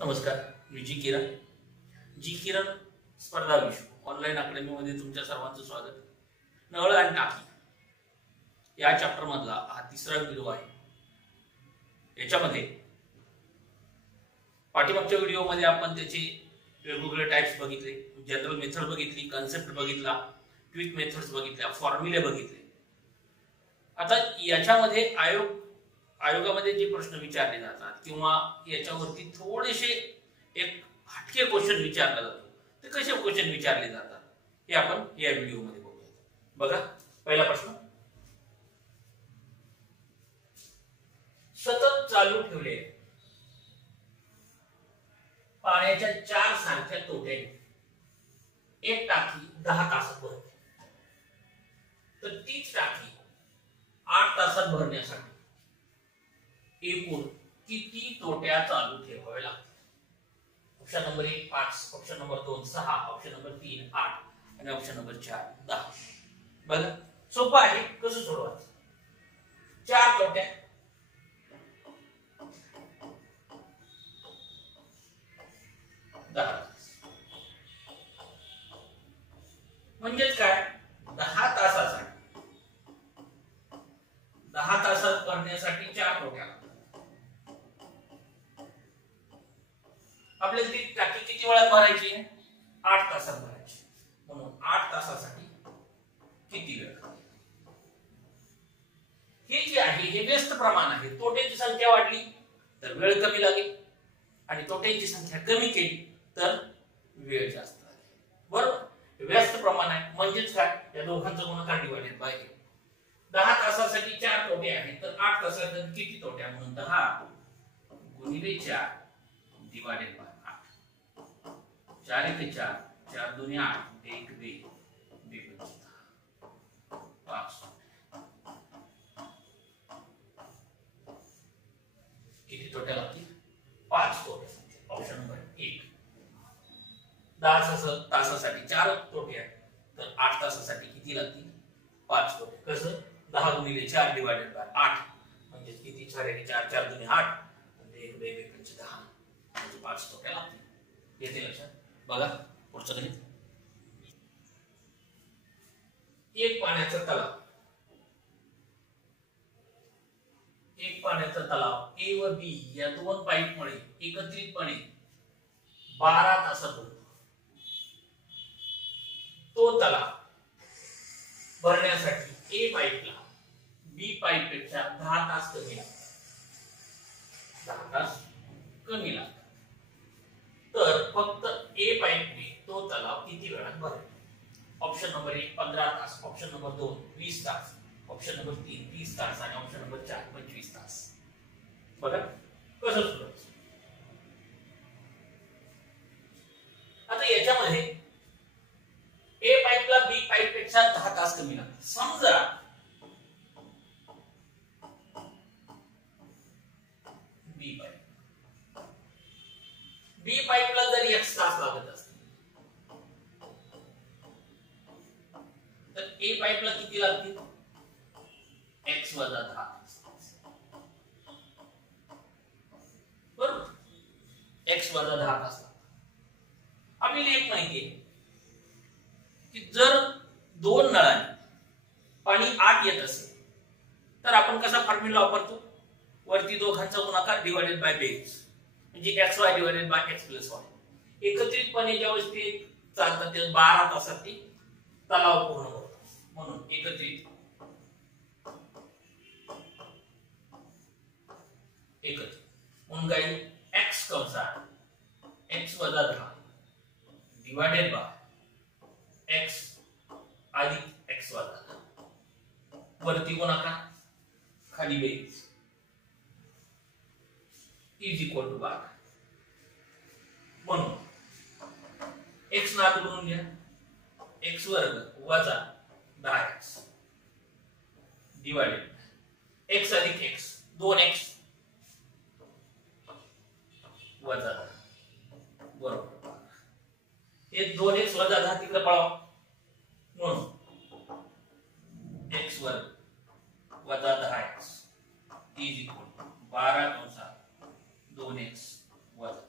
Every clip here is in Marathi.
नमस्कार, मी जी किरण स्पर्धा विश्व ऑनलाईन अकॅडमीमध्ये तुमच्या सर्वांचं स्वागत. नळ आणि टाकी या चॅप्टर मधला हा तिसरा व्हिडिओ आहे. याच्यामध्ये पाठीमागच्या व्हिडिओमध्ये आपण त्याचे वेगवेगळे टाइप्स बघितले, जनरल मेथड बघितली, कन्सेप्ट बघितला, ट्विक मेथड्स बघितल्या, फॉर्म्युले बघितले. आता याच्यामध्ये आयोगामध्ये जे प्रश्न विचारले जातात किंवा याच्यावरती थोडेसे एक हटके क्वेश्चन विचारला जातो, ते कसे क्वेश्चन विचारले जातात हे आपण या व्हिडिओमध्ये बघूया. बघा, पहिला प्रश्न, सतत चालू ठेवले पाण्याच्या 4 सारख्या तोट्याने एक टाकी 10 तासात भरते, तर तीच टाकी 8 तासात भरण्यासाठी एकूण किती तोट्या चालू ठेवावे लागतात? Option number 1 5, option number 2 6, option number 3 8 आणि ऑप्शन नंबर 4 10. बघा, सोपं आहे. कसं सोडवायचं? 4 तोट्या 10 म्हणजेच काय? 10 तासासाठी 10 तासात करण्यासाठी 4 तोट्या. आपल्याला ती टाकी किती वेळात भरायची? 8 तासात भरायची. म्हणून 8 तासासाठी किती वेळ? हे जे आहे हे व्यस्त प्रमाण आहे. तोट्याची संख्या वाढली तर वेळ कमी लागेल आणि तोट्यांची संख्या कमी केली तर वेळ जास्त लागेल. बरोबर, व्यस्त प्रमाण आहे म्हणजेच काय? या दोघांचा गुणाकार डिवाइडेड बाय 10 तासासाठी 4 तोटे आहेत, तर 8 तासासाठी किती तोट्या? म्हणून 10 गुणिले 4 डिवाइडेड बाय 8. 4 1 4, 4 2 8, 1 2 2 5. किती तोट्या लागतील? 5 तोटे. Option number 1. 10 तासासाठी 4 तोटे आहेत, तर 8 तासासाठी किती लागतील? 5 तोटे. कसं? 10 गुणिले 4 डिवाइडेड बाय 8 म्हणजे किती? 4 1 4, 4 2 8 म्हणजे 1 2 1 10 म्हणजे 5 तोट्या लागतील. येते लक्षात? बघा पुढचं गणित. एक पाण्याचा तलाव ए व बी या 2 पाईपमुळे एकत्रितपणे 12 तासात भरतो. तो तलाव भरण्यासाठी ए पाईपला बी पाईप पेक्षा 10 तास कमी लागतात. 10 तास कमी लागतात. तर फक्त ए पाईपने तो तलाव किती वेळात भरेल? ऑप्शन नंबर 1 15 तास, ऑप्शन नंबर 2 20 तास, ऑप्शन नंबर 3 30 तास आणि ऑप्शन नंबर 4 25 तास. बघा कसं सोडवायचं. आता याच्यामध्ये ए पाईपला बी पाईप पेक्षा 10 तास कमी लागतात. समजा बी पाईपला जर x तास लागत असतील तर ए पाईपला किती लागतील? x - 10. बरोबर, x - 10 तास. आपल्याला एक माहिती आहे की जर 2 नळांनी पाणी आत येत असेल तर आपण कसा फॉर्म्युला वापरतो? वरती दोघांचा गुणाकार डिवाइडेड बाय बेस म्हणजे xy divided by x + y. एकत्रितपणे ज्यावेळेस ते चालतात ते 12 तासात ते तलाव पूर्ण होतो. म्हणून एकत्रित म्हणून काय? x कंसात x - 10 डिवाइडेड बाय x अधिक x - 10. वरती गुणाकार खाली बेरीज इज इक्वल टू 12. म्हणून x ना बनवून घ्या. x वर्ग वजा 10x डिवाइडेड x अधिक x 2x वजा 10 बरोबर. हे 2x वजा 10 तिकडे पळवा. म्हणून x वर्ग वजा 10x इज इक्वल टू 12 कंसात 2x वजा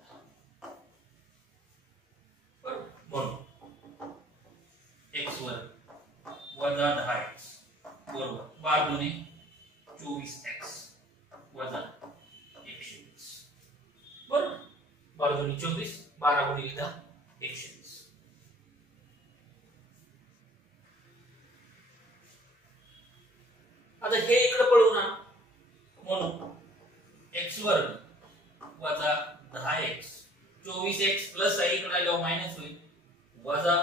दुने 24x वजा 120 बरोबर. 12 दुने 24, 12 गुणिले 10 120. आता हे इकडे पळू ना म्हणून x वर्ग वजा 10x 24x प्लस इकडे आल्यावर मायनस होईल वजा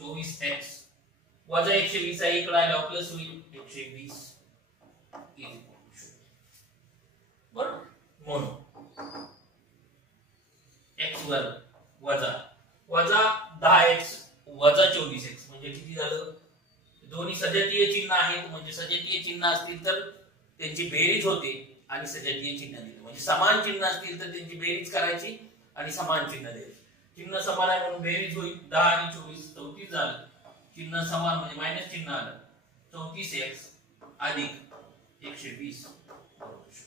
24x वजा 120 इकडे आल्यावर प्लस होईल 120 बरोबर. म्हणून x वर्ग वजा वजा 10x वजा 24x म्हणजे किती झालं. दोन्ही सजातीय चिन्ह आहेत म्हणजे सजातीय चिन्ह असतील तर त्यांची बेरीज होते आणि सजातीय चिन्ह दिलं म्हणजे समान चिन्ह असतील तर त्यांची बेरीज करायची आणि समान चिन्ह द्यायचे. चिन्ह समान आहे म्हणून बेरीज होईल 10 आणि 24 34 झालं. चिन्ह समान म्हणजे मायनस चिन्ह आलं 34x अधिक 120 बरोबर.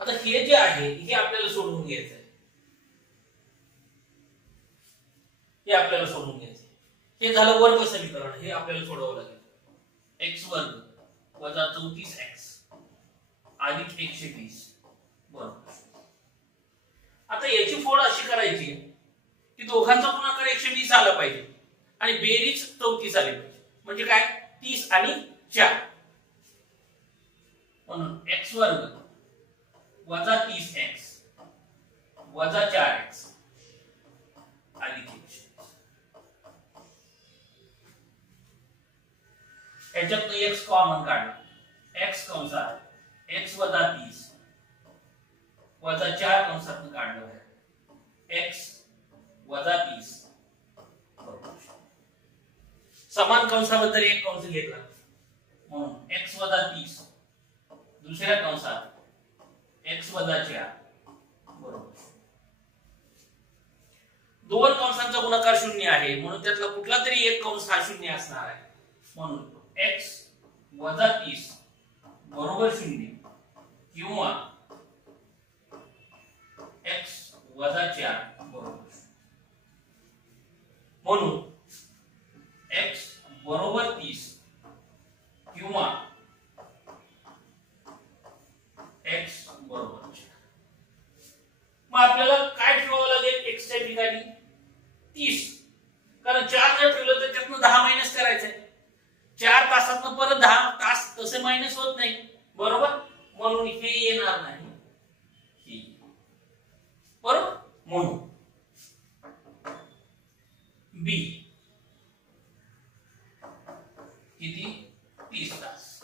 आता हे जे आहे हे आपल्याला सोडवून घ्यायचं आहे. हे आपल्याला सोडवून घ्यायचं. हे झालं वर्ग समीकरण. हे आपल्याला सोडवावं लागेल. x वर्ग वजा 34x अधिक 120 बरोबर. आता याची फोड अशी करायची की दोघांचा गुणाकार 120 आला पाहिजे आणि बेरीज 34 आली पाहिजे. म्हणजे काय 30 आणि 4 म्हणून x वर्ग वजा 30x वजा 4x अधिक 120. याच्यात x कॉमन काढला. x कंसात x वजा 30 वजा 4 कंसात काढलं आहे x वजा 30 बरोबर. समान कंसाबद्दल एक कंस घेतला म्हणून x वजा 30 दुसऱ्या कंसात x वजा 4 बरोबर. दोन कंसांचा गुणाकार शून्य आहे म्हणून त्यातला कुठला तरी एक कंस हा शून्य असणार आहे म्हणून x वजा 30 बरोबर 0 किंवा x वजा 4 बरोबर. म्हणून x बरोबर 30 किंवा x बरोबर 4. मग आपल्याला काय ठेवावं लागेल x च्या ठिकाणी 30 कारण 4 जर ठेवलं तर त्यातून 10 मायनस करायचं आहे. 4 तासातून परत 10 तास तसे मायनस होत नाही बरोबर. म्हणून हे येणार नाही ही बरोबर. म्हणून बी किती 30 तास.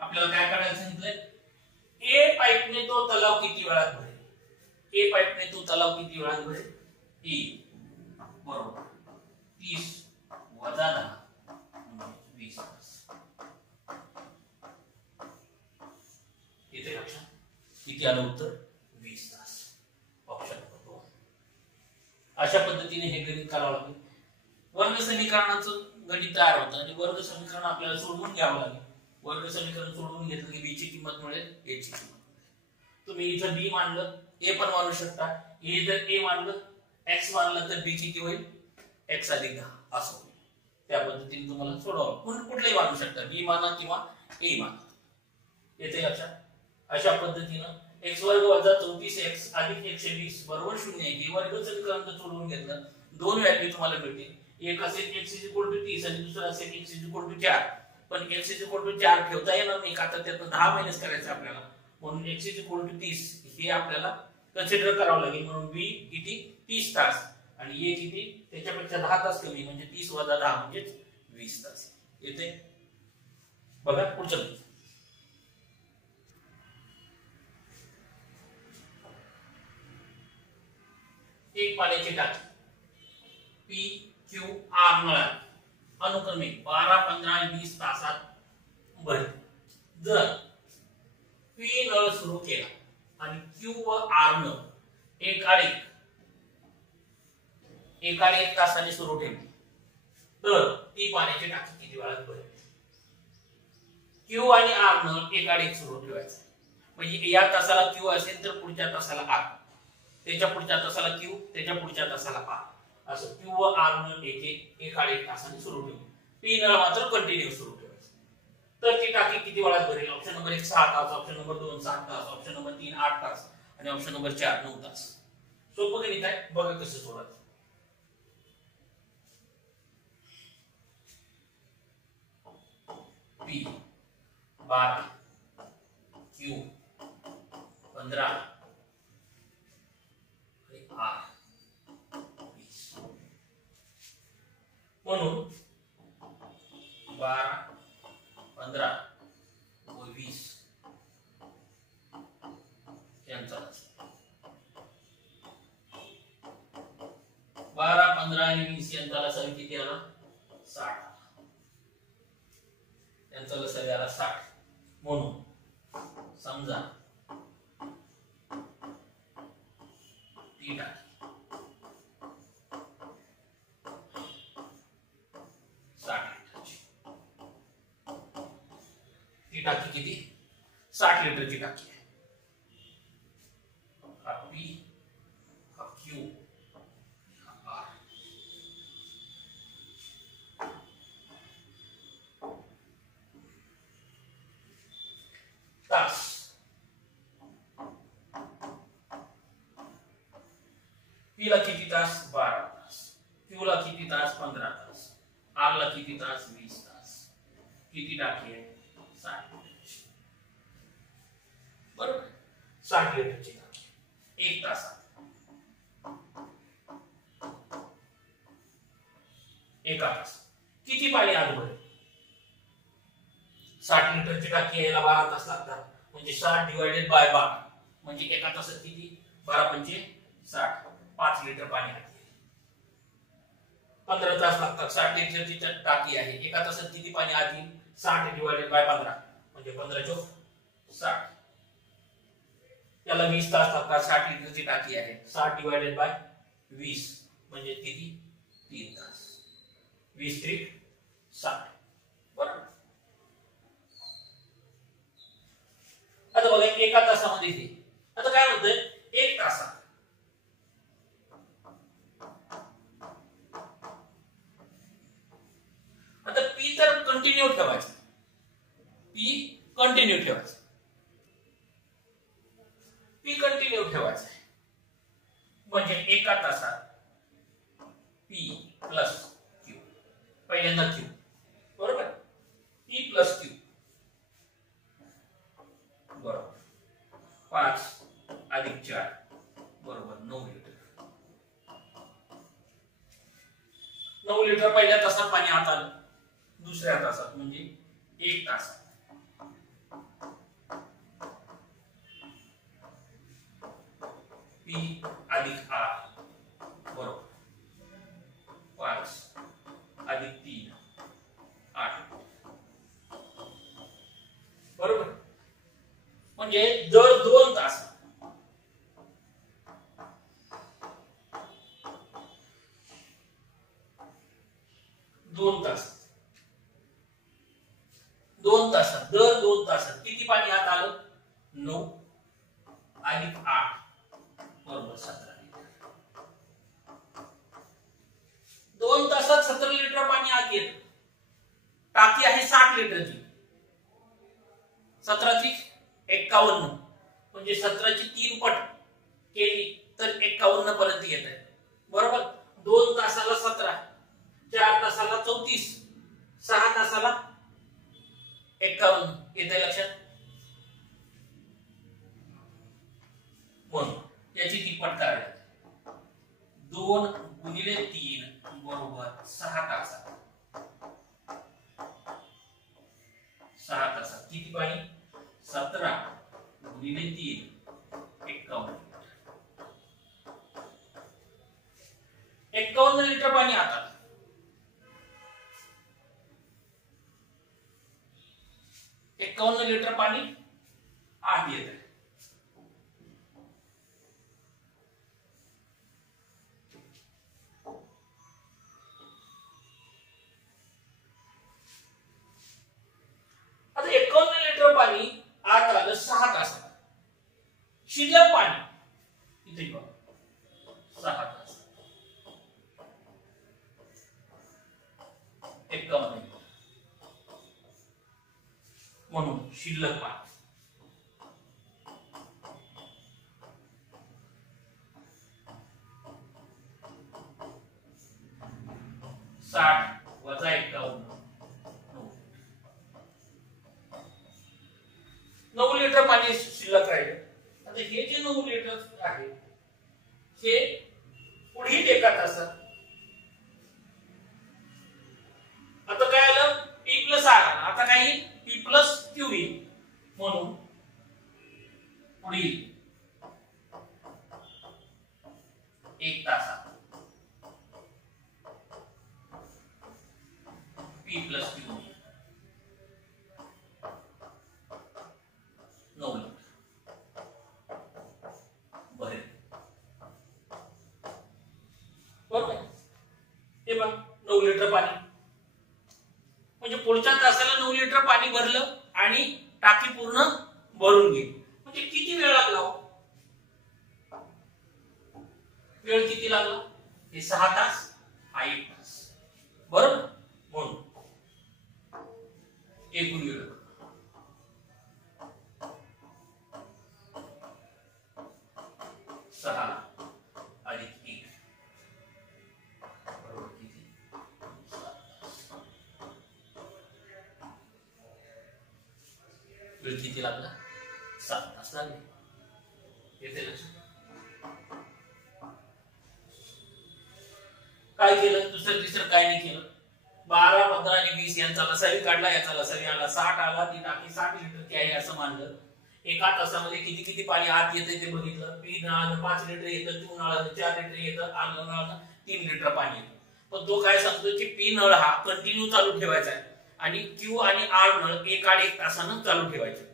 आपल्याला काय काढायचं सांगितलंय ए पाईपने तो तलाव किती वेळात भरेल. ए पाईपने तो तलाव किती वेळात भरेल ए बरोबर 30 वजा 10 20 तास. इथे लक्षात किती आलं उत्तर 20 तास. Option number 2. अशा पद्धतीने हे गणित करावं लागेल. वर्ग समीकरणाचं गणित तयार होतं आणि वर्ग समीकरण आपल्याला सोडवून घ्यावं लागेल. वर्ग समीकरण सोडवून घेतलं की बी ची किंमत मिळेल ए ची किंमत मिळेल. तुम्ही इथं बी मानलं ए पण मानू शकता. ए जर ए मानलं एक्स मानलं तर बी किती होईल एक्स अधिक 10 असं होईल. त्या पद्धतीने तुम्हाला सोडवावं. पण कुठलंही मानू शकता बी माना किंवा ए माना. येते लक्षात. अशा पद्धतीनं x वर्ग वजा 34x अधिक 120 बरोबर 0 हे वर्ग समीकरण सोडवून घेतलं. दोन व्हॅल्यू तुम्हाला मिळतील. एक असेल x 30 आणि दुसरा असेल x 4. पण x 4 ठेवता येणार नाही का तर त्यातून 10 मायनस करायचं आपल्याला. म्हणून x 30 हे आपल्याला कन्सिडर करावं लागेल. म्हणून b किती 30 तास आणि a किती त्याच्यापेक्षा 10 तास कमी म्हणजे 30 वजा 10 म्हणजे 20 तास येते. बघा पुढचं एक पाण्याची टाकी पी क्यू आर नळात अनुक्रमे 12 15 आणि 20 तासात भरेल. जर पी नळ सुरू केला आणि क्यू व आर नळ एकाड एक तासाने सुरू ठेवली तर ती पाण्याची टाकी किती वेळात भरेल. क्यू आणि आर नळ एकाड एक सुरू ठेवायचा म्हणजे या तासाला क्यू असेल तर पुढच्या तासाला आर, त्याच्या पुढच्या तासाला क्यू, त्याच्या पुढच्या तासाला आर असं क्यू व आर नळ एकाड एक तासाने सुरू ठेवली पी नळ मात्र कंटिन्यू सुरू ठेवायचा. तर ती टाकी किती वेळात भरेल? ऑप्शन नंबर 1 6 तास, ऑप्शन नंबर 2 7 तास, ऑप्शन नंबर 3 8 तास आणि ऑप्शन नंबर 4 9 तास. सोपं गणित आहे, बघा कसं सोडवायचं. P 12 Q 15 आणि R 20. म्हणून 12 15 व 20 यांचा 12 15 आणि 20 यांचा लसावी किती आला? 60. यांचा लसावी आला 60. म्हणून समजा ती टाकी 60 लिटरची. ती टाकी किती? 60 लिटरची टाकी आहे. हा P, हा Q, हा R. तास P ला किती तास? 12 तास. Q ला किती तास? 15 तास. R ला किती तास? 20 तास. किती टाकी आहे? 60 लिटरची. बरोबर, 60 लिटरची टाकी 1 तासात. 1 तास किती पाणी आत भरेल? 60 लिटरची टाकी यायला 12 तास लागतात. म्हणजे 60 डिवाइडेड बाय 12 म्हणजे 1 तासात किती? 12 पंचे 60, 5 लिटर पाणी आत येईल. 15 तास लागतात. 60 लिटरची टाकी आहे, 1 तासात किती पाणी आत येईल? 60 डिवाइडेड बाय 15 म्हणजे 15 चोक 60. त्याला 20 तास लागतात. 60 लिटरची टाकी आहे, 60 डिवाइडेड बाय 20 म्हणजे किती? 3 तास. 20 त्रिक 60. बरोबर. आता बघा 1 तासामध्ये हे आता काय होतंय? 1 तासात आता P तर कंटिन्यू ठेवायचं. P कंटिन्यू ठेवायचं. P कंटिन्यू ठेवायचं म्हणजे 1 तासात P प्लस Q. पहिल्यांदा Q, बरोबर. P प्लस Q बरोबर 5 अधिक 4 बरोबर 9 लिटर. 9 लिटर पहिल्या तासात पाणी आत आलं. दुसऱ्या तासात म्हणजे 1 तासात P अधिक R बरोबर 5 अधिक 3 8 बरोबर. म्हणजे दर 2 तास 2 तासात दर 2 तासात किती पाणी आत आलं? 9 अधिक 8 बरोबर 17 लिटर. 2 तासात 17 लिटर पाणी आत येतं. टाकी आहे 60 लिटरची. 17 ची 51 म्हणजे 17 ची 3 पट केली तर 51 पर्यंत येत आहे. बरोबर. 2 तासाला 17, 4 तासाला 34, 6 तासाला 51 येत आहे. लक्षात. म्हणून याची ती पट काढायची. 2 गुणिले 3 बरोबर 6 तासात. 6 तासात किती पाणी? 17 गुणिले 3 51 लिटर. 51 लिटर पाणी आता 51 लिटर पाणी आत येत आहे. आता 51 लिटर पाणी आत आलं 6 तासात. शिल्लक पाणी इथे बघा 6 तास 51 म्हणून शिल्लक पाणी 60 वजा 51 9 लिटर पाणी शिल्लक राहिले. आता हे जे 9 लिटर आहे हे पुढील एका तासात आता काय आलं P प्लस R. आता काय येईल P प्लस Q येईल म्हणून पुढील 1 तासात P प्लस Q 9 लिटर भरेल. बरोबर हे बघ 9 लिटर पाणी म्हणजे पुढच्या तासाला 9 लिटर पाणी भरलं आणि टाकी पूर्ण भरून गेली. म्हणजे किती वेळ लागला? वेळ किती लागला? हे 6 तास हा 1 तास. बरोबर म्हणून एकूण वेळ 6 अधिक 1 बरोबर किती? 7 तास. वेळ किती लागला? 7 तास लागले. येते लक्षात? काय केलं? दुसरं तिसरं काय नाही केलं. 12, 15 आणि 20 यांचा लसावी काढला, याचा लसावी आला, 60 आला. ती टाकी 60 लिटरची आहे असं मानलं. एका तासामध्ये किती किती पाणी आत येते ते बघितलं. पी नळानं 5 लिटर येतं, क्यू नळानं 4 लिटर येतं, आर नळानं 3 लिटर पाणी येतं. पण तो काय सांगतो की पी नळ हा कंटिन्यू चालू ठेवायचा आहे आणि क्यू आणि आर नळ 1 तासानं चालू ठेवायचे.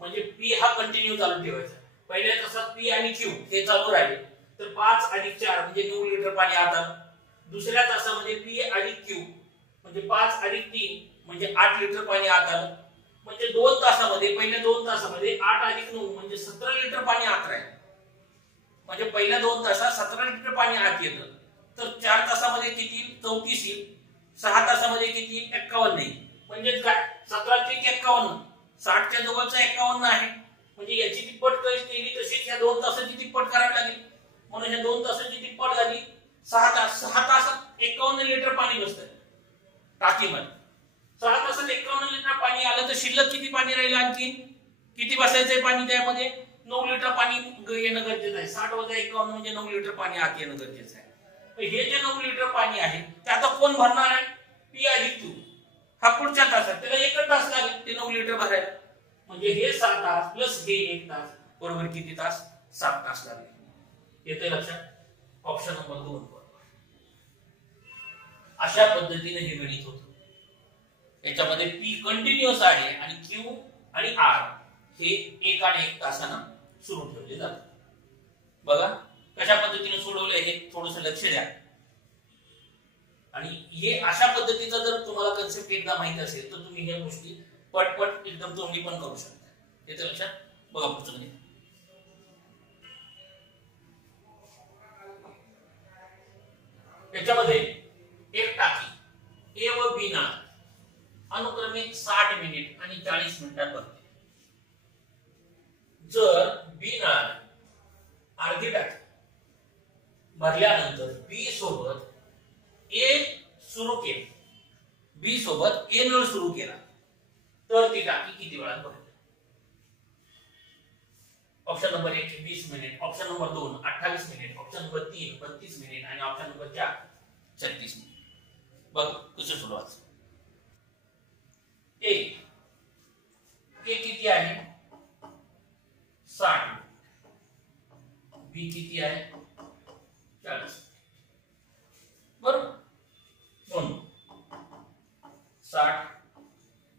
म्हणजे पी हा कंटिन्यू चालू ठेवायचा. पहिल्या तासात पी आणि क्यू हे चालू राहिले तर 5 अधिक 4 म्हणजे 9 लिटर पाणी आत आलं. दुसऱ्या तासामध्ये पी अधिक क्यू म्हणजे 5 अधिक 3 म्हणजे 8 लिटर पाणी आत आलं. म्हणजे 2 तासामध्ये पहिल्या 2 तासामध्ये 8 अधिक 9 म्हणजे 17 लिटर पाणी आत राहील. म्हणजे पहिल्या 2 तासात 17 लिटर पाणी आत येतं. तर 4 तासामध्ये किती? 34 येईल. 6 तासामध्ये किती? 51 येईल. म्हणजे काय? 17 चे 51 60 च्या जवळचा 51 आहे. म्हणजे याची तिप्पट केली तशीच या 2 तासाची तिप्पट करावी लागेल. म्हणून या 2 तासाची तिप्पट झाली 6 तास. 6 तासात 51 लिटर पाणी बसतं टाकीमध्ये. 6 तासात 51 लिटर पाणी आलं तर शिल्लक किती पाणी राहिलं? आणखी किती बसायचंय पाणी? त्यामध्ये 9 लिटर पाणी येणं गरजेचं आहे. 60 वजा 51 म्हणजे 9 लिटर पाणी आत येणं गरजेचं आहे. तर हे जे 9 लिटर पाणी आहे ते आता कोण भरणार आहे? पी अधिक क्यू हा पुढच्या तासात. त्याला 1 तास लागेल ते 9 लिटर भरायला. म्हणजे हे 6 तास प्लस हे 1 तास बरोबर किती तास? 7 तास लागले. येते लक्षात? ऑप्शन नंबर 2 बरोबर. अशा पद्धतीने हे गणित होतं. याच्यामध्ये पी कंटिन्युअस आहे आणि क्यू आणि आर हे 1 तासानं सुरू ठेवले जातात. बघा कशा पद्धतीने सोडवले हे थोडंसं लक्ष द्या. आणि हे अशा पद्धतीचा जर तुम्हाला कन्सेप्ट एकदा माहित असेल तर तुम्ही ह्या गोष्टी पटपट एकदम तोंडी पण करू शकता. येते लक्षात? बघा पुढचं गणित. याच्यामध्ये एक टाकी ए व बी नळ अनुक्रमे 60 मिनिट आणि 40 मिनिटात भरते. जर बी नळ अर्धी टाकी भरल्यानंतर बी सोबत ए सुरू केली, बी सोबत ए नळ सुरू केला तर ती टाकी किती वेळात भरते? Option number 1 20 minute, option number 2 28 minute, option number 3 32 minute आणि ऑप्शन नंबर 4 36 मिनिट. बघ कसं सोडवायचं. ए किती आहे? 60. बी किती आहे? 40. बरोबर. म्हणून 60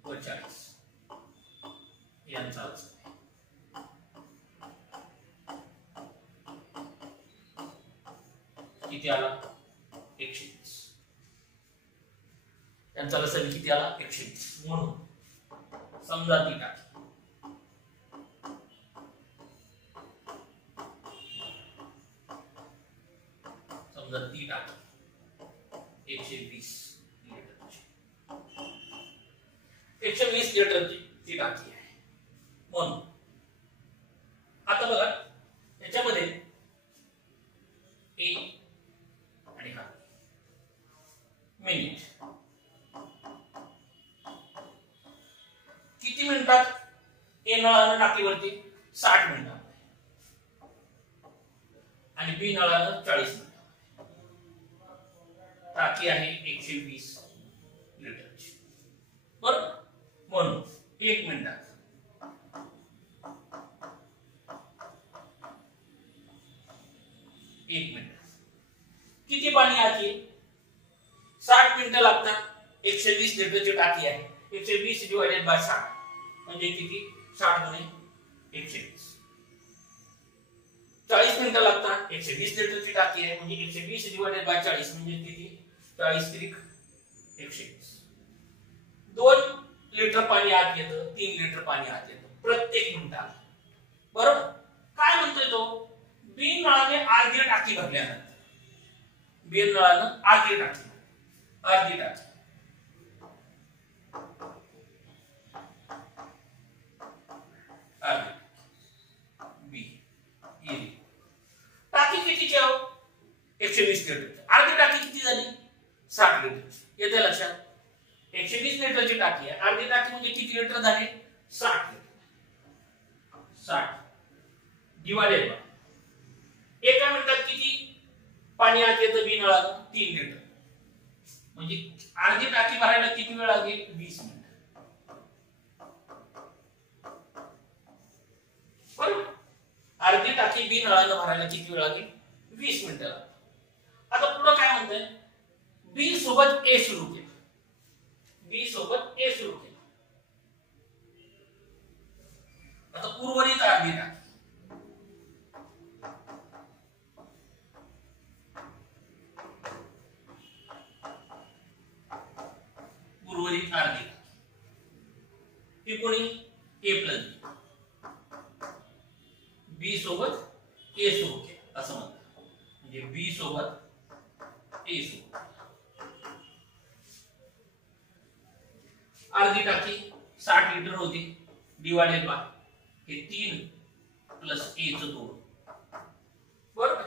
व 40 यांचा अर्थ किती आला? 120. यांचा लसावी किती आला? 120. म्हणून समजा ती टाकी समजा ती टाकी 120 लिटरची 120 लिटरची ती टाकी आहे. म्हणून आता बघा याच्यामध्ये ए आणि हा मिनिट किती मिनिटात ए नळानं टाकीवरती 60 मिनिटात आणि बी नळानं 40 मिनिटात. टाकी आहे 120 लिटरची बरोबर. म्हणून 1 मिनिटात किती पाणी आत येईल? 60 मिनिटं लागतात. 120 लिटरची टाकी आहे. 120 डिवाइडेड बाय 60 म्हणजे किती? 60 गुणे 120. 40 मिनिटं लागतात. 120 लिटरची टाकी आहे म्हणजे 120 डिवाइडेड बाय 40 म्हणजे किती? 40 त्रिक 120. 2 लिटर पाणी आत येतं, 3 लिटर पाणी आत येतं प्रत्येक मिनिटाला बरोबर. काय म्हणतोय तो? बी नळाने अर्धी टाकी भरल्यानंतर बी नळानं अर्धी टाकी बी टाकी कितीची आहे? 120 लिटर. अर्धी टाकी किती झाली? 60 लिटर. येते लक्षात? 120 लिटरची टाकी आहे. अर्धी टाकी म्हणजे किती लिटर झाले? 60 लिटर. 60 डिवाइडेड बाय एका मिनिटात किती पाणी आत येतं बी नळानं? 3 लिटर. म्हणजे अर्धी टाकी भरायला किती वेळ लागेल? 20 मिनिट बरोबर. अर्धी टाकी बी नळानं भरायला किती वेळ लागेल? 20 मिनिटं लागतात. आता पुढे काय म्हणतंय? बी सोबत ए सुरू केलं. आता उर्वरित अर्धी टाकी ती कोणी? ए प्लस बी सोबत ए सुरू केलं असं म्हणतात. म्हणजे बी सोबत ए सुरू. अर्धी टाकी 60 लिटर होती डिवाइडेड बाय हे 3 प्लस ए चं 2 बरोबर.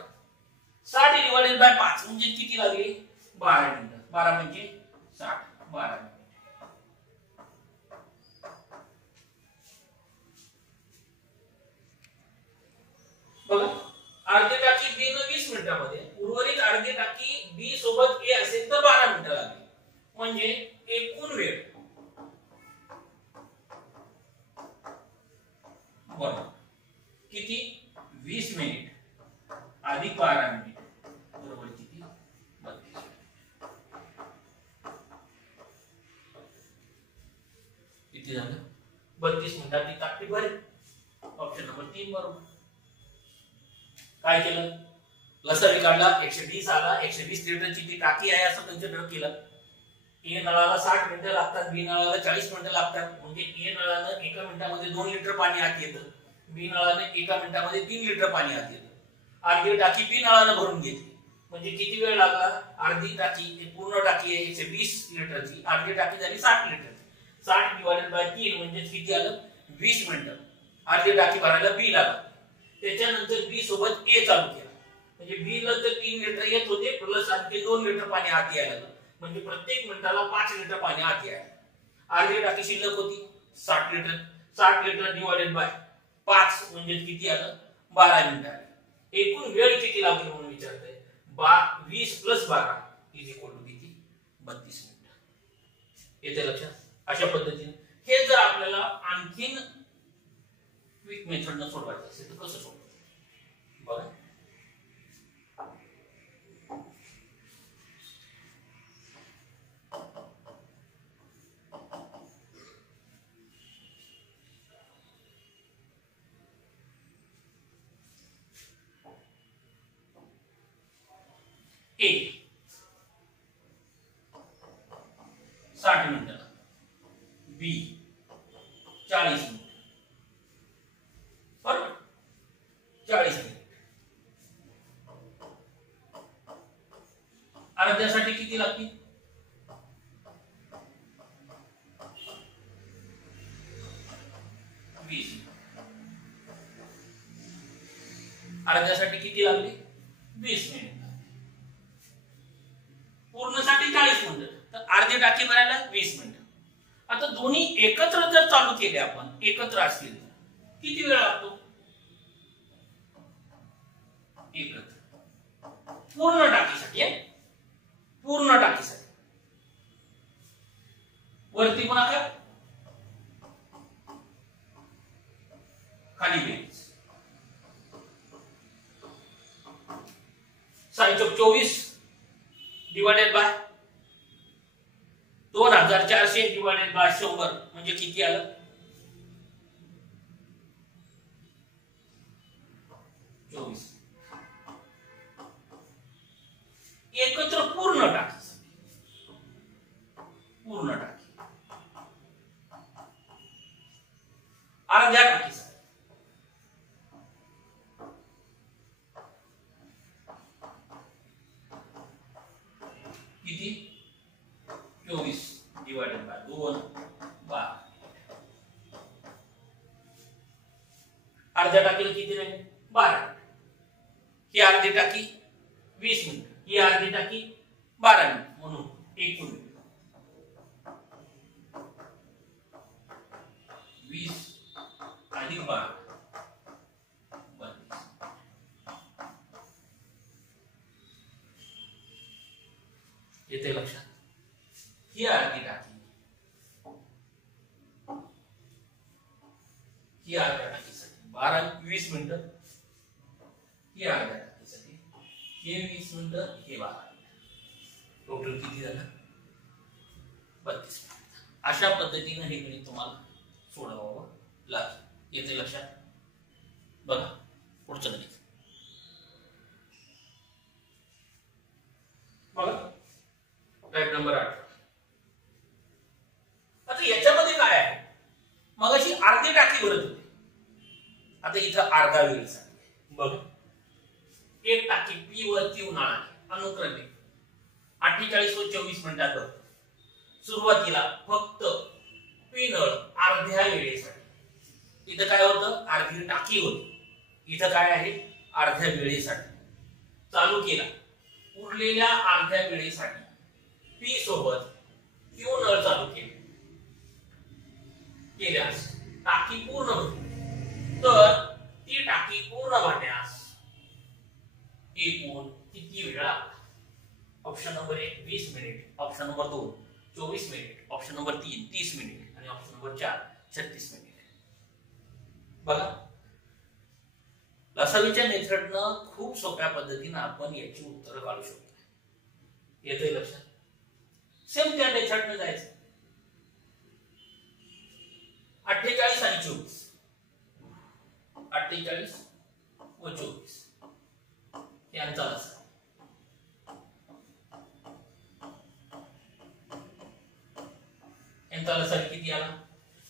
60 डिवाइडेड बाय 5 म्हणजे किती लागले? 12 मिनिटं. 12 म्हणजे 60 12 मिनिटं. बघा अर्धी टाकी बी न 20 मिनिटांमध्ये, उर्वरित अर्धी टाकी बी सोबत ए असेल तर 12 मिनिटं लागली. म्हणजे एकूण वेळ बरोबर किती? 20 मिनिट अधिक 12 मिनिट बरोबर किती? 32. किती झालं? 32 मिनिटात ती टाकी भरेल. ऑप्शन नंबर 3 बरोबर. काय केलं? लसावी काढला. 120 आला. 120 लिटरची ती टाकी आहे असं कन्सिडर केलं. ए नळाला 60 मिनिटं लागतात, बी नळाला 40 मिनिटं लागतात. म्हणजे ए नळानं एका मिनिटामध्ये 2 लिटर पाणी आत येतं, बी नळाने एका मिनिटामध्ये 3 लिटर पाणी आत येतं. अर्धी टाकी बी नळानं भरून घेतली म्हणजे किती वेळ लागला? अर्धी टाकी पूर्ण टाकी आहे 120 लिटरची, अर्धी टाकी झाली 60 लिटर. 60 डिवाइडेड बाय 3 म्हणजे किती आलं? 20 मिनिटं. अर्धी टाकी भरायला बी लागला. त्याच्यानंतर बी सोबत ए चालू केला म्हणजे बी ला तर 3 लिटर येत होते प्लस आणखी 2 लिटर पाणी आत यायला लागलं. म्हणजे प्रत्येक मिनिटाला 5 लिटर पाणी आत यायला. अर्धी टाकी शिल्लक होती 60 लिटर. 60 लिटर डिवाइडेड बाय 5 म्हणजे किती आलं? 12 मिनिटं. एकूण वेळ किती लागली म्हणून विचारतोय. 20 प्लस 12 इज इक्वल टू किती? 32 मिनिटं. येते लक्षात? अशा पद्धतीने हे जर आपल्याला आणखीन क्विक मेथड न सोडवायचं असेल तर कसं सोडवायचं बघा. ए 60 मिनिटं, बी 40 मिनिट बरोबर. 40 मिनिट. अर्ध्यासाठी किती लागतील? अर्ध्यासाठी किती लागले? 20 मिनिट. पूर्णसाठी 40 मिनिट. तर अर्धी टाकी भरायला 20 मिनिट. आता दोन्ही एकत्र जर चालू केले आपण, एकत्र असतील तर किती वेळ लागतो? एकत्र पूर्ण टाकीसाठी, पूर्ण टाकीसाठी वरती गुणाकार खाली बेरीज. 24 डिवाइडेड बाय 2400 डिवाइडेड बाय 100 म्हणजे किती आलं? 24. एकत्र पूर्ण टाकी, पूर्ण टाकी. अर्ध्या टाकीसाठी किती? 24 डिवाइडेड बाय 2 12. अर्ध्या टाकीला किती राहिले? 12. ही अर्धी टाकी 20 मिनिट, ही अर्धी टाकी 12 मिनिट, म्हणून एकूण 20 आणि 12 32. येते लक्षात? ही अर्धी टाकी, ही अर्ध्या टाकीसाठी 20 मिनिटं, ही अर्ध्या टाकीसाठी हे 20 मिनिटं, हे 12 मिनिटं. टोटल किती झालं? 32 मिनिटं. अशा पद्धतीने हे गणित तुम्हाला सोडवावं लागेल. येते लक्षात? बघा पुढचं गणित बघा, टाइप नंबर 8. आता याच्यामध्ये काय आहे? मगाशी अर्धी टाकी भरत होती, आता इथं अर्धा वेळ सांगितलं. बघा, एक टाकी पी वरती उन्हाळा अनुक्रमे 48 व 24 मिनिटात भरतो. सुरुवातीला फक्त पी नळ अर्ध्या वेळेसाठी. इथं काय होतं? अर्धी टाकी होती. इथं काय आहे? अर्ध्या वेळेसाठी चालू केला. उरलेल्या अर्ध्या वेळेसाठी पी सोबत क्यू नळ चालू केल्यास टाकी पूर्ण होते. तर ती टाकी पूर्ण भरण्यास एकूण किती वेळ लागला? Option number 1 20 minute, option number 2 24 minute, option number 3 30 minute आणि ऑप्शन नंबर 4 36 मिनिट. बघा, लसावीच्या मेथडनं खूप सोप्या पद्धतीने आपण याची उत्तरं काढू शकतो. येतंय लक्षात? सेम त्या मेथडनं जायचं. 48 आणि 24, 48 व 24 यांचा लसा. यांचा लसा किती आला?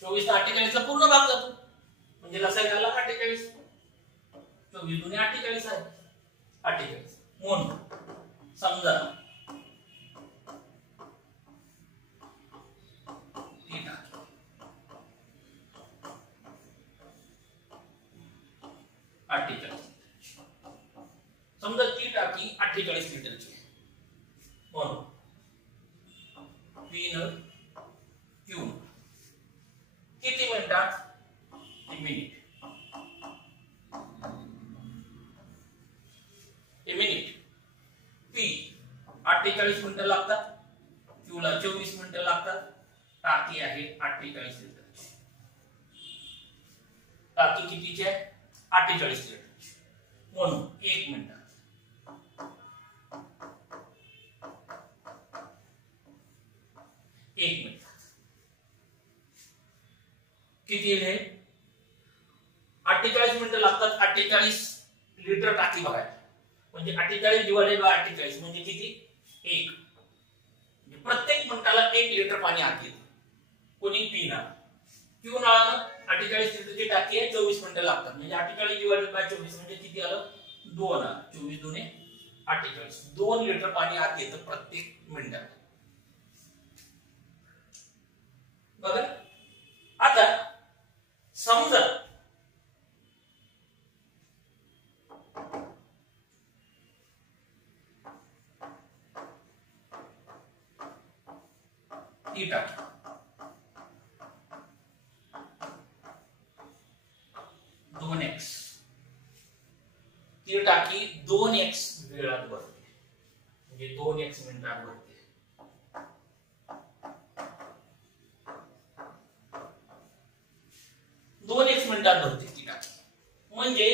24 ला 48 चा पूर्ण भाग जातो, म्हणजे लसा आला 48. 24 दुने 48 आहे. 48 म्हणून समजा समजा ती टाकी 48 लिटरची आहे, म्हणून पी नळ क्यू किती मिनिटात? मिनिट. मिनिट पी 48 मिनिटं लागतात, क्यू ला 24 मिनिटं लागतात. टाकी आहे 48 लिटरची. टाकी कितीची आहे? 48 लिटरची, म्हणून 1 मिनिटात 1 मिनिटात किती आहे? 48 मिनिटं लागतात 48 लिटर टाकी बघायला. म्हणजे 48 डिवाइडेड बाय 48 म्हणजे किती? 1. म्हणजे प्रत्येक मिनिटाला 1 लिटर पाणी आत येतं. कोणी पिणार. क्यू नळानं 48 लिटरची टाकी आहे, 24 मिनिटं लागतात. म्हणजे 48 डिवाइडेड बाय 24 म्हणजे किती आलं? 2 आलं. 24 दुने 48. 2 लिटर पाणी आत येतं प्रत्येक मिनिटात. बघा, आता समजा ती टाकी 2x, ती टाकी 2x वेळात भरते, म्हणजे 2x मिनिटात भरते. 2x मिनिटात भरते ती टाकी. म्हणजे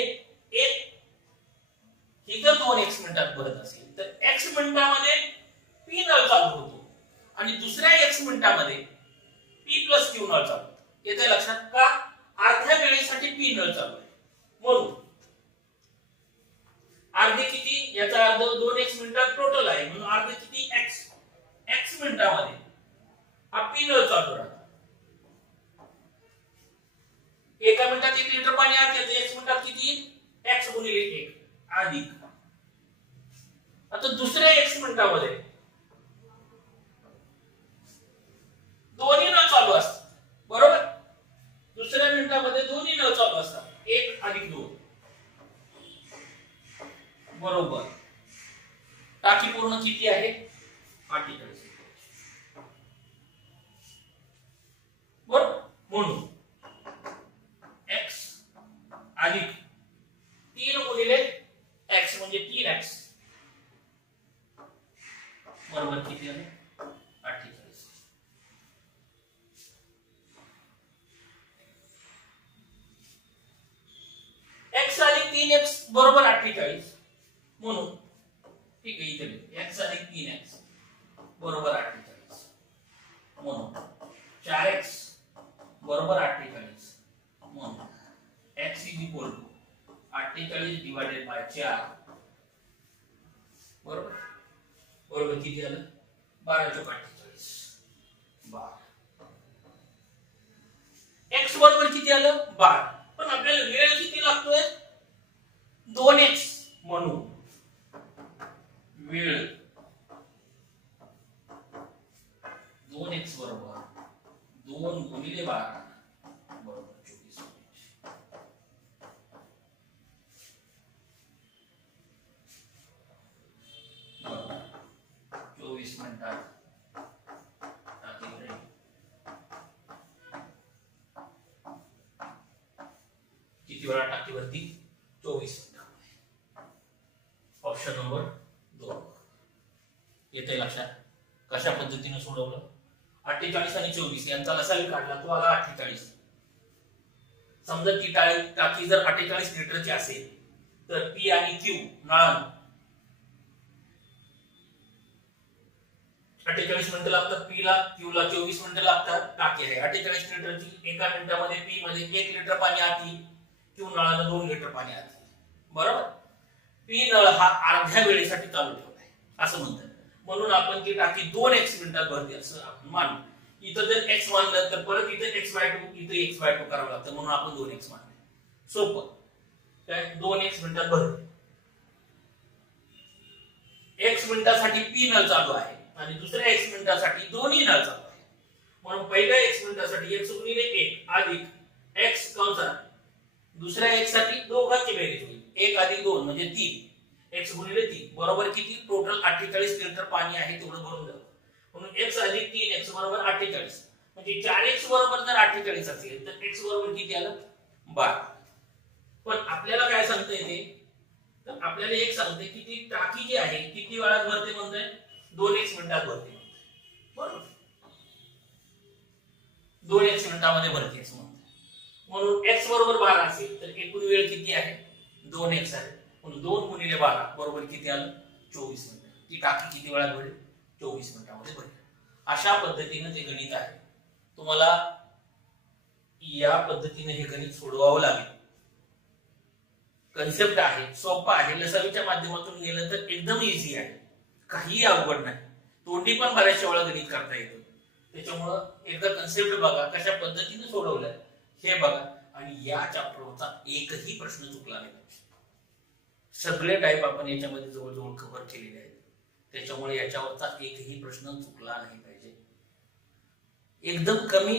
एक ही जर 2x मिनिटात भरत असेल तर x मिनिटामध्ये p नळ चालू होतो आणि दुसऱ्या x मिनिटामध्ये p प्लस q नळ चालू होतो. येते लक्षात का? अर्ध्या वेळेसाठी p नळ चालू आहे म्हणून. अर्धे किती? याचा अर्ध 2x मिनिटात टोटल आहे म्हणून अर्धे किती? x मिनिटामध्ये हा p नळ चालू राहतो. एका मिनिटात 1 लिटर पाणी आत येते, 1 मिनिटात किती? x गुणिले 1 अधिक. आता दुसऱ्या x मिनिटामध्ये दोन्ही नळ चालू असतात, बरोबर? दुसऱ्या मिनिटामध्ये दोन्ही नळ चालू असतात, 1 अधिक 2 बरोबर. टाकी पूर्ण किती आहे? 48 बरोबर. म्हणून x अधिक 3 गुणिले x म्हणजे 3x बरोबर किती आहे? 48. x अधिक 3x बरोबर 48 म्हणून ठीक आहे. इथे x अधिक 3x बरोबर 48 म्हणून 4x बरोबर 48 म्हणून x is equal to 48 divided by 4 बरोबर. बरोबर किती आलं? 12 × 48 12. x बरोबर किती आलं? 12. पण आपल्याला वेळ किती लागतोय? 2x म्हणून वेळ 2x बरोबर 2 गुणिले 12 बरोबर 24 मिनिट. बरोबर 24 मिनिटात टाकी भरेल. किती वेळा टाकी भरती? 24 मिनिटांमध्ये. ऑप्शन नंबर 2 येते लक्षात. कशा पद्धतीने सोडवलं? 48 आणि 24 यांचा लसावी काढला तो आला 48. समजा ती टाकी जर 48 लिटरची असेल तर P आणि Q नळांना 48 मिनिटं लागतात P ला, Q ला 24 मिनिटं लागतात. टाकी आहे 48 लिटरची, एका मिनिटामध्ये P मध्ये 1 लिटर पाणी आत येईल, Q नळाला 2 लिटर पाणी आत येईल, बरोबर. P नळ हा अर्ध्या वेळेसाठी चालू ठेवलाय असं म्हणतात. म्हणून आपण ती टाकी 2x मिनिटात भरते असं आपण मानू. इथं जर x मानलं तर परत इथे x/2 इथे x/2 करावं लागतं म्हणून आपण 2x मानले. सोपं काय? 2x मिनिटात भरते. x मिनिटासाठी p नळ चालू आहे आणि दुसऱ्या x मिनिटासाठी दोन्ही नळ चालू आहे म्हणून पहिल्या x मिनिटासाठी x गुणिले 1 अधिक x कंसात दुसऱ्या x साठी दोघांची बेरीज होईल 1 अधिक 2 म्हणजे 3 x गुणिले 3 बरोबर किती? टोटल 48 लिटर पाणी आहे तेवढं भरून द्या म्हणून x अधिक 3x बरोबर 48 म्हणजे 4x बरोबर जर 48 असेल तर x बरोबर किती आलं? 12. पण आपल्याला काय सांगता येते? तर आपल्याला एक सांगते की ती टाकी जी आहे किती वेळात भरते म्हणतोय? 2x मिनिटात भरते बरोबर. 2x मिनिटामध्ये भरते म्हणून x बरोबर 12 असेल तर एकूण वेळ किती आहे? 2x आहे म्हणून 2 गुणिले 12 बरोबर किती आलं? 24 मिनिट. ती टाकी किती वेळात भरेल? 24 मिनिटांमध्ये भरेल. अशा पद्धतीने ते गणित आहे. तुम्हाला या पद्धतीने हे गणित सोडवावं लागेल. कन्सेप्ट आहे, सोपा आहे, लसावीच्या माध्यमातून गेलं तर एकदम इझी आहे, काही अवघड नाही. तोंडी पण बऱ्याचशा वेळा गणित करता येतं. त्याच्यामुळं एकदा कन्सेप्ट बघा, कशा पद्धतीने सोडवलंय हे बघा आणि या चॅप्टरचा एकही प्रश्न चुकला नाही पाहिजे. सगळे टाईप आपण याच्यामध्ये जवळजवळ कव्हर केलेले आहेत. त्याच्यामुळे याच्यावरचा एकही प्रश्न चुकला नाही पाहिजे. एकदम कमी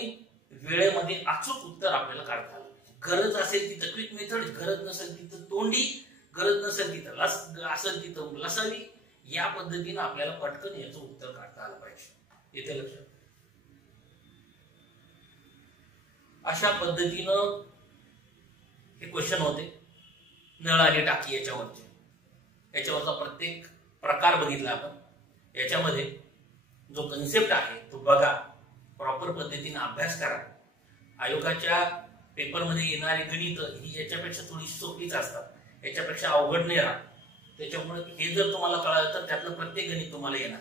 वेळेमध्ये अचूक उत्तर आपल्याला काढता आलं पाहिजे. गरज असेल तिथं क्विक मेथड, गरज नसेल तिथं तोंडी, गरज नसेल तिथं असेल तिथं लसावी. या पद्धतीने आपल्याला पटकन याचं उत्तर काढता आलं पाहिजे. येते लक्षात. अशा पद्धतीनं हे क्वेश्चन होते. नळ आणि टाकी याच्यावरचा प्रत्येक प्रकार बघितला आपण. याच्यामध्ये जो कन्सेप्ट आहे तो बघा, प्रॉपर पद्धतीने अभ्यास करा. आयोगाच्या पेपरमध्ये येणारी गणित ही याच्यापेक्षा थोडी सोपीच असतात, याच्यापेक्षा अवघड नाही राहत. त्याच्यामुळे हे जर तुम्हाला कळालं तर त्यातलं प्रत्येक गणित तुम्हाला येणार.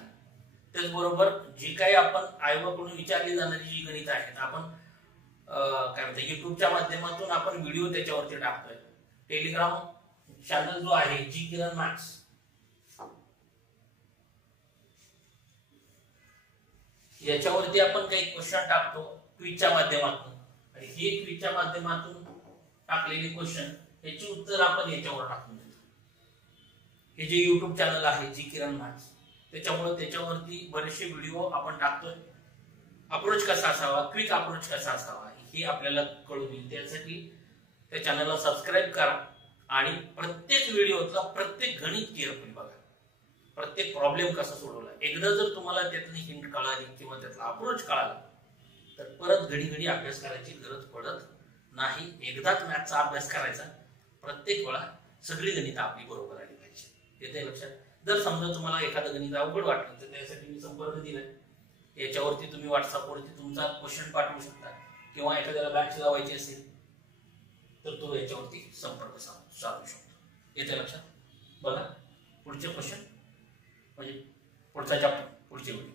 त्याचबरोबर जी काही आपण आयोगाकडून विचारली जाणारी जी गणित आहेत, आपण काय म्हणतात युट्यूबच्या माध्यमातून आपण व्हिडिओ त्याच्यावरती टाकतोय. टेलिग्राम चॅनल जो आहे जी किरण मॅथ्स, याच्यावरती आपण काही क्वेश्चन टाकतो क्विजच्या माध्यमातून, आणि हे क्विजच्या माध्यमातून टाकलेले क्वेश्चन याची उत्तर आपण याच्यावर टाकून देतो. हे जे युट्यूब चॅनल आहे जी किरण मॅथ्स, त्याच्यावरती बरेचसे व्हिडिओ आपण टाकतोय. अप्रोच कसा असावा, क्विक अप्रोच कसा असावा हे आपल्याला कळून येईल. त्यासाठी त्या चॅनलला सबस्क्राईब करा आणि प्रत्येक व्हिडिओतला प्रत्येक गणित केअरफुली बघा, प्रत्येक प्रॉब्लेम कसा सोडवला. एकदा जर तुम्हाला त्यातली हिंट कळाली किंवा त्यातला अप्रोच कळाला तर परत घडी अभ्यास करायची गरज पडत नाही. एकदाच मॅथचा अभ्यास करायचा, प्रत्येक वेळा सगळी गणित आपली बरोबर आली पाहिजे. येते लक्षात. जर समजा तुम्हाला एखादं गणित अवघड वाटलं तर त्यासाठी मी संपर्क दिलाय. याच्यावरती तुम्ही व्हॉट्सअपवरती तुमचा क्वेश्चन पाठवू शकता, किंवा एखाद्याला बॅच लावायची असेल तर तो याच्यावरती संपर्क साधू शकतो. येते लक्षात. बघा पुढचे क्वेश्चन म्हणजे पुढचा चॅप्टर, पुढचे व्हिडिओ.